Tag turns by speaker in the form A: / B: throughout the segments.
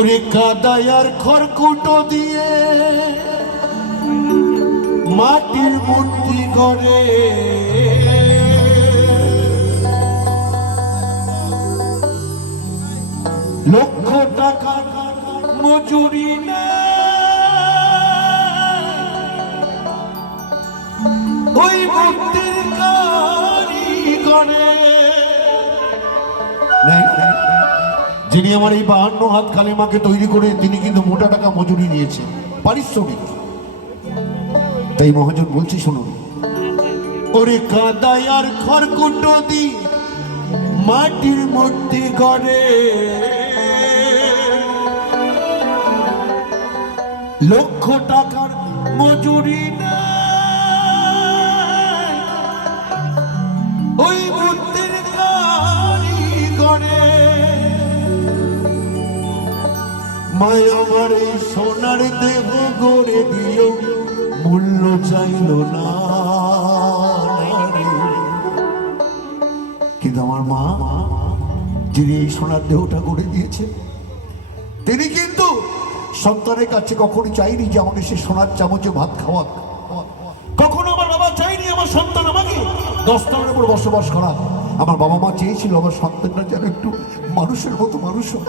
A: ওরে কাদায়ার খড়কুটো দিয়ে মাটির মূর্তি গড়ে লক্ষ টাকা মজুরি ওই মূর্তির নেই, নেই। যিনি আমার এই বাহান্ন হাত কালিমাকে তৈরি করে তিনি কিন্তু মোটা টাকা মজুরি নিয়েছে পারিশ্রমিক। তাই মহাজন বলছি, শুনুন। ওরে কাদায় আর খড়কুটো দি মাটির মূর্তি করে লক্ষ টাকার মজুরি নেয়। ওই মায় আমার এই সোনার দেহ গড়ে দিও। মূল্য চাইল না কিন্তু আমার মা, যিনি এই সোনার দেহটা গড়ে দিয়েছে তিনি কিন্তু সন্তানের কাছে কখনো চাইনি যে আমাকে সে সোনার চামচে ভাত খাওয়াক। কখনো আমার বাবা চাইনি আমার সন্তান আমাকে দশতলার উপর বসবাস করা আমার বাবা মা চেয়েছিল আমার সন্তানটা যেন একটু মানুষের মতো মানুষ হয়।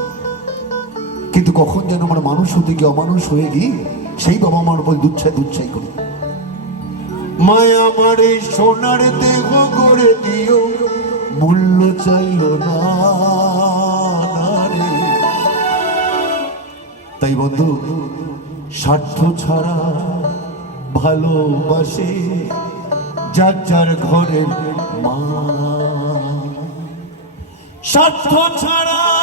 A: কিন্তু কখন যেন আমার মানুষ হতে গিয়ে অমানুষ হয়ে গিয়ে সেই বাবা মার উপর দুচ্ছাই দুচ্ছাই করি মায়া আমার এই সোনার দেহ গড়ে দিও, মূল্য চাইল না। তাই বন্ধু, স্বার্থ ছাড়া ভালোবাসে যার যার ঘরের মা স্বার্থ ছাড়া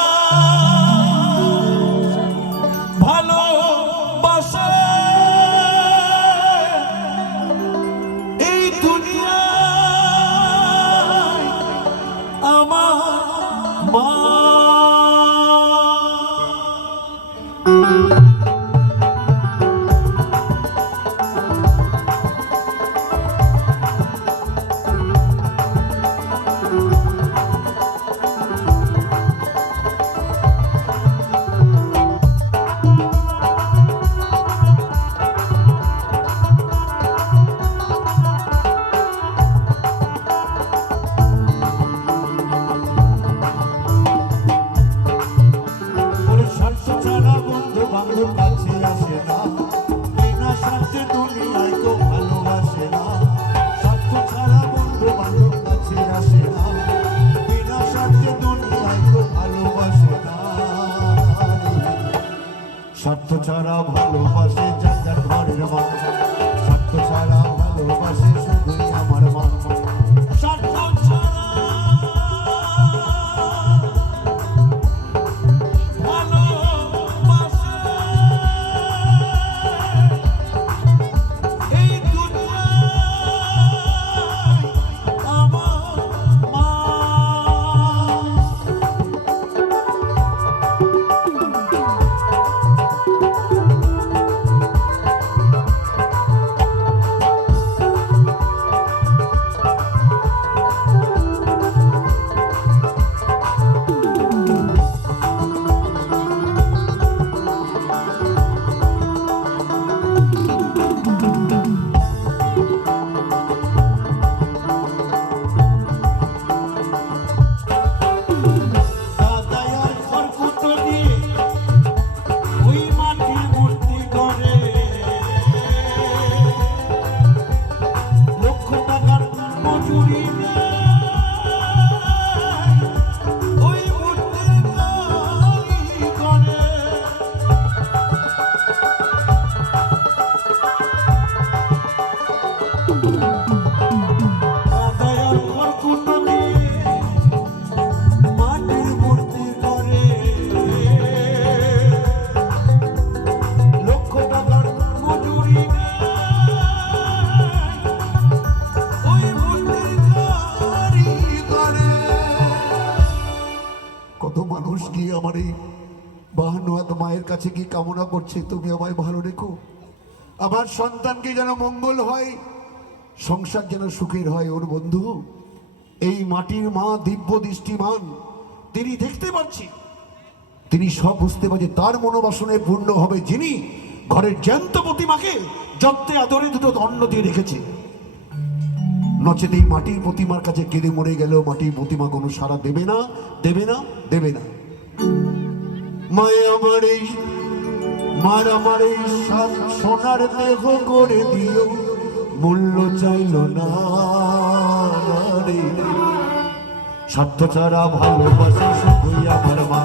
A: ছাড়া ভালোবাসে যার যার ঘরের মা স্বার্থ ছাড়া ভালোবাসে শুধু আমার মা কাছে গিয়ে কামনা করছে, তুমি আমায় ভালো রেখো। আমার সন্তানকে যেন মঙ্গল হয়, সংসার যেন সুখের হয়। ওর বন্ধু, এই মাটির মা দিব্য দৃষ্টিমান, তিনি দেখতে পাচ্ছি। তিনি সব বুঝতে পারে যে তার মনোবাসনে পূর্ণ হবে যিনি ঘরের জ্যান্ত প্রতিমাকে যত্নে আদরে দুটো দণ্ড দিয়ে রেখেছে। নচেত এই মাটির প্রতিমার কাছে কেঁদে মরে গেলেও মাটির প্রতিমা কোনো সারা দেবে না দেবে না দেবে না। মায় আমার এই মার আমার এই সোনার দেহ করে দিও, মূল্য চাইল না রে। স্বার্থ ছাড়া ভালোবাসা শুধুই আমার মা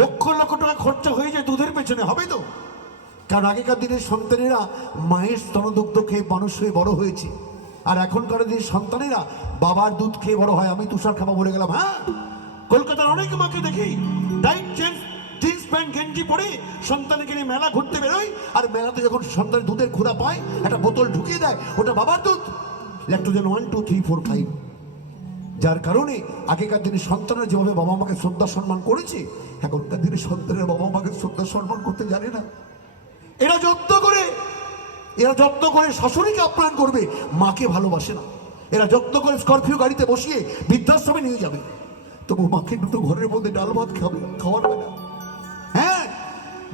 A: লক্ষ লক্ষ টাকা খরচা হয়ে যায় দুধের পেছনে, হবে তো? কারণ আগেকার দিনের সন্তানেরা মায়ের স্তনদুগ্ধ খেয়ে মানুষ হয়ে বড় হয়েছে। আর এখনকার দিনের সন্তানেরা বাবার দুধ খেয়ে বড় হয়, আমি তুষার খামা বলে গেলাম হ্যাঁ? কলকাতার অনেক মাকে দেখি। টাইট জিন্স জিন্স প্যান্ট, গেঞ্জি পরে সন্তানকে নিয়ে মেলা ঘুরতে বেরোয়, আর মেলাতে যখন সন্তান দুধের ক্ষুদা পায়, একটা বোতল ঢুকিয়ে দেয়, ওটা বাবার দুধ। Lactogen one two three four five যার কারণে আগেকার দিনে সন্তানের যেভাবে বাবা মাকে শ্রদ্ধা সম্মান করেছে, এখনকার দিনে সন্তানের বাবা মাকে শ্রদ্ধা সম্মান করতে জানে না। এরা যত্ন করে, এরা যত্ন করে শাশুড়িকে আপ্যায়ন করবে, মাকে ভালোবাসে না। এরা যত্ন করে স্করপিও গাড়িতে বসিয়ে বৃদ্ধাশ্রমে নিয়ে যাবে। তবু মাকে দুটো ঘরের মধ্যে ডাল ভাত খাবে, খাওয়ার না। হ্যাঁ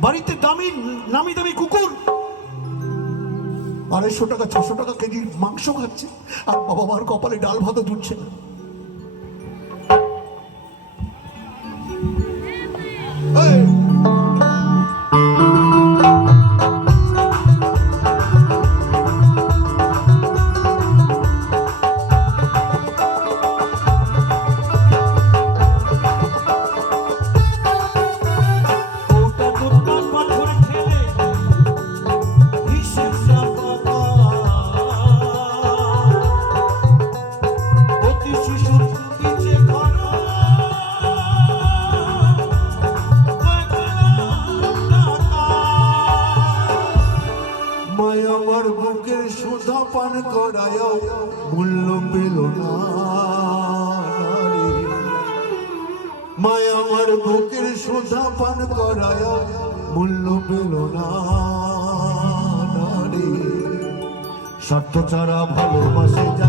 A: বাড়িতে দামি, নামি দামি কুকুর। আড়াইশো টাকা, ছশো টাকা কেজির মাংস খাচ্ছে, আর বাবা মার কপালে ডাল ভাতও জুটছে না। মায় আমার বুকের সোধা পান করায় মূল্য পেল না। স্বার্থ ছাড়া ভালোবাসে যা